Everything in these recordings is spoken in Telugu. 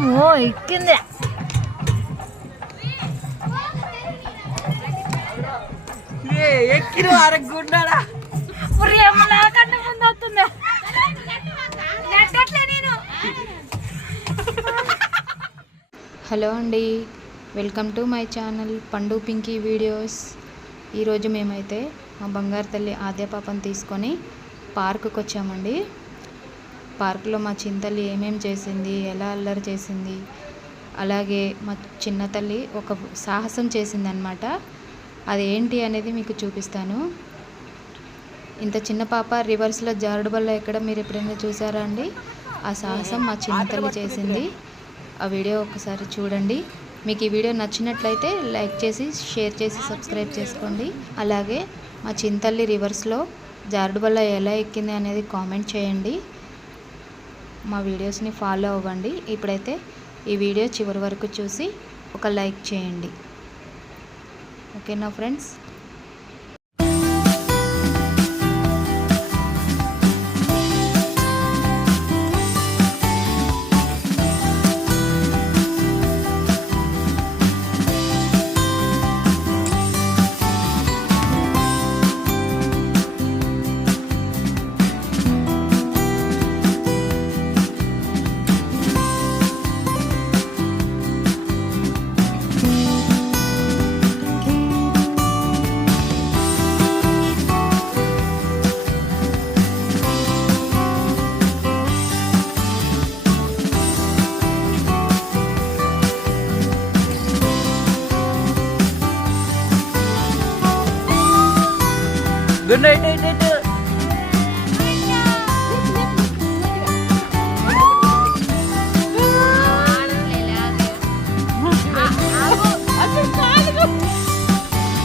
అమ్మో ఎక్కింది. ఎక్కిన అరగుండాడా కన్నా ముందు వస్తుంది. హలో అండి, వెల్కమ్ టు మై ఛానల్ పండు పింకీ వీడియోస్. ఈరోజు మేమైతే మా బంగారు తల్లి ఆద్య పాపను తీసుకొని పార్కుకి వచ్చామండి. పార్కులో మా చింతల్లి ఏమేమి చేసింది, ఎలా అల్లరి చేసింది, అలాగే మా చిన్న తల్లి ఒక సాహసం చేసిందనమాట. అది ఏంటి అనేది మీకు చూపిస్తాను. ఇంత చిన్న పాప రివర్స్లో జారుడు బల్ల ఎక్కడ మీరు ఎప్పుడైనా చూసారా అండి? ఆ సాహసం మా చిన్న తల్లి చేసింది. ఆ వీడియో ఒకసారి చూడండి. మీకు ఈ వీడియో నచ్చినట్లయితే లైక్ చేసి, షేర్ చేసి, సబ్స్క్రైబ్ చేసుకోండి. అలాగే మా చింతల్లి రివర్స్లో జారుడు బల్ల ఎలా ఎక్కింది అనేది కామెంట్ చేయండి. మా వీడియోస్ని ఫాలో అవ్వండి. ఇప్పుడైతే ఈ వీడియో చివరి వరకు చూసి ఒక లైక్ చేయండి. ఓకేనా friends? Good night night night.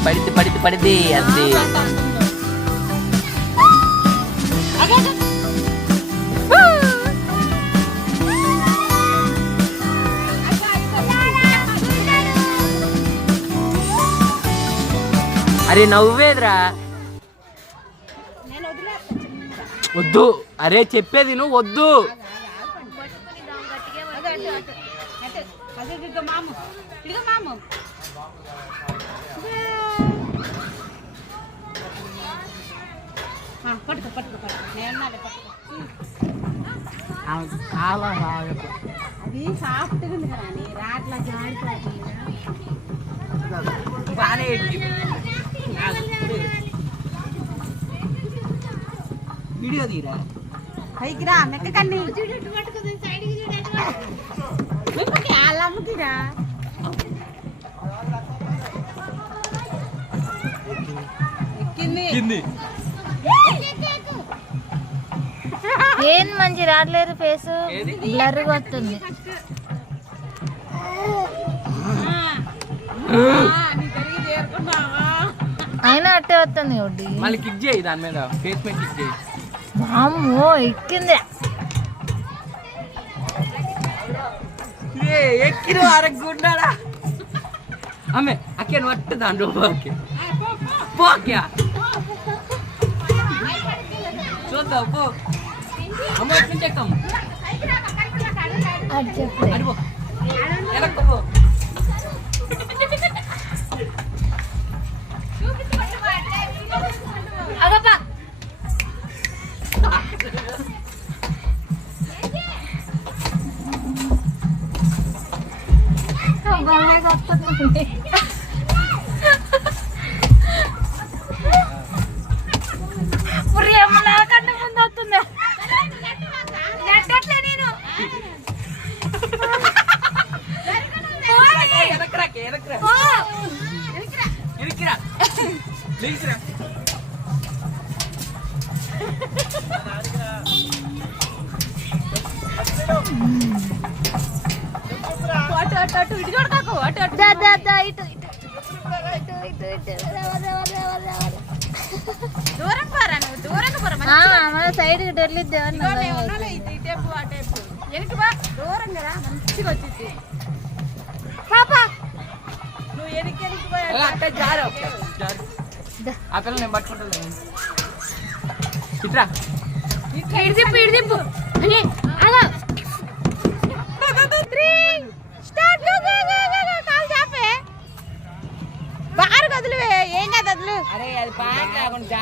పడితే పడితే పడితే అంతే. అరే నవ్వేదిరా, వద్దు. అరే చెప్పేది నువ్వు వద్దు. అది సాఫ్ట్గా ఉంది కదా, రాట్లా జాడిపోతుంది. బాగానే ఎక్కింది. వీడియో తీరా పైకి రా, మెక్కకండి అమ్మకిరా. ఎక్కింది. ఏం మంచి రావట్లేదు, ఫేస్ బ్లర్ వస్తుంది. అయినా అట్టే వస్తుంది. ఒకటి మళ్ళీ కిక్ చేయి, దాని మీద ఫేస్ మీద కిక్ చేయి. అమ్మో ఎక్కింది. ఎక్కిన అరగుండాడా ఆమె అక్కడ పట్టు దాంట్లో పోకే పోకే చూద్దాం పో. అమ్మ ఎట్లా చెక్కం అడిపో ఎలక్కో. కన్నా ముందు వస్తుంది. దూరం పోరా, నువ్వు దూరం పోరా. మన సైడ్ వెళ్ళిద్దే దూరం కదా, మంచిగా వచ్చింది. నువ్వు ఎనికి ఆ పిల్ల నేను పట్టుకుంటాను. ఇట్రా ఇడిదిప్పు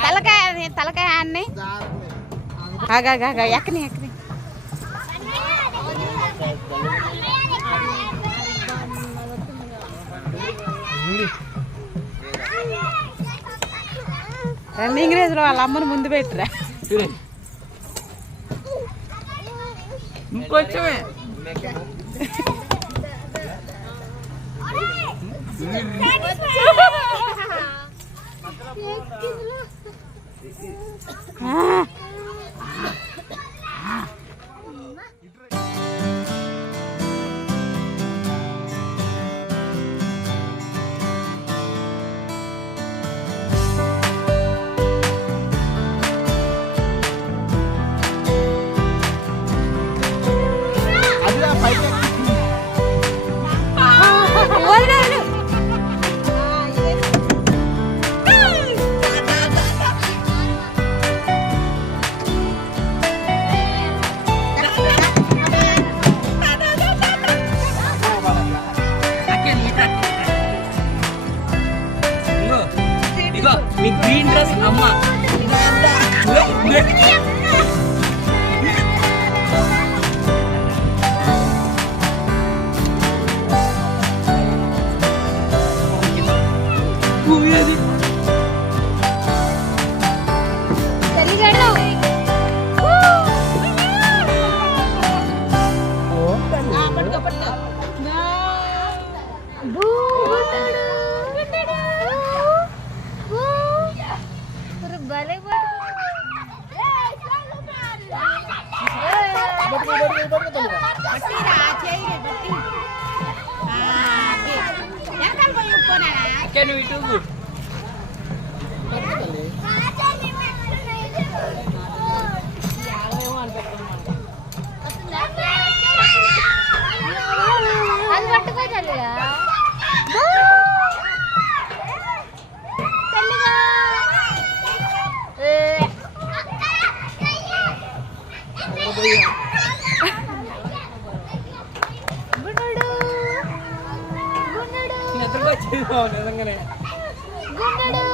తలకాయ తలకాయ అన్ని ఎక్కని ఎక్కని రన్నింగ్ రేస్ లో వాళ్ళ అమ్మని ముందు పెట్టరా ఇంకొచ్చమే మీ గ్రీన్ డ్రెస్ అమ్మ నువ్వు ఇటు అది పట్టుకో తల్లిగా నిద్రకొచ్చేది నిజంగానే గుండెడు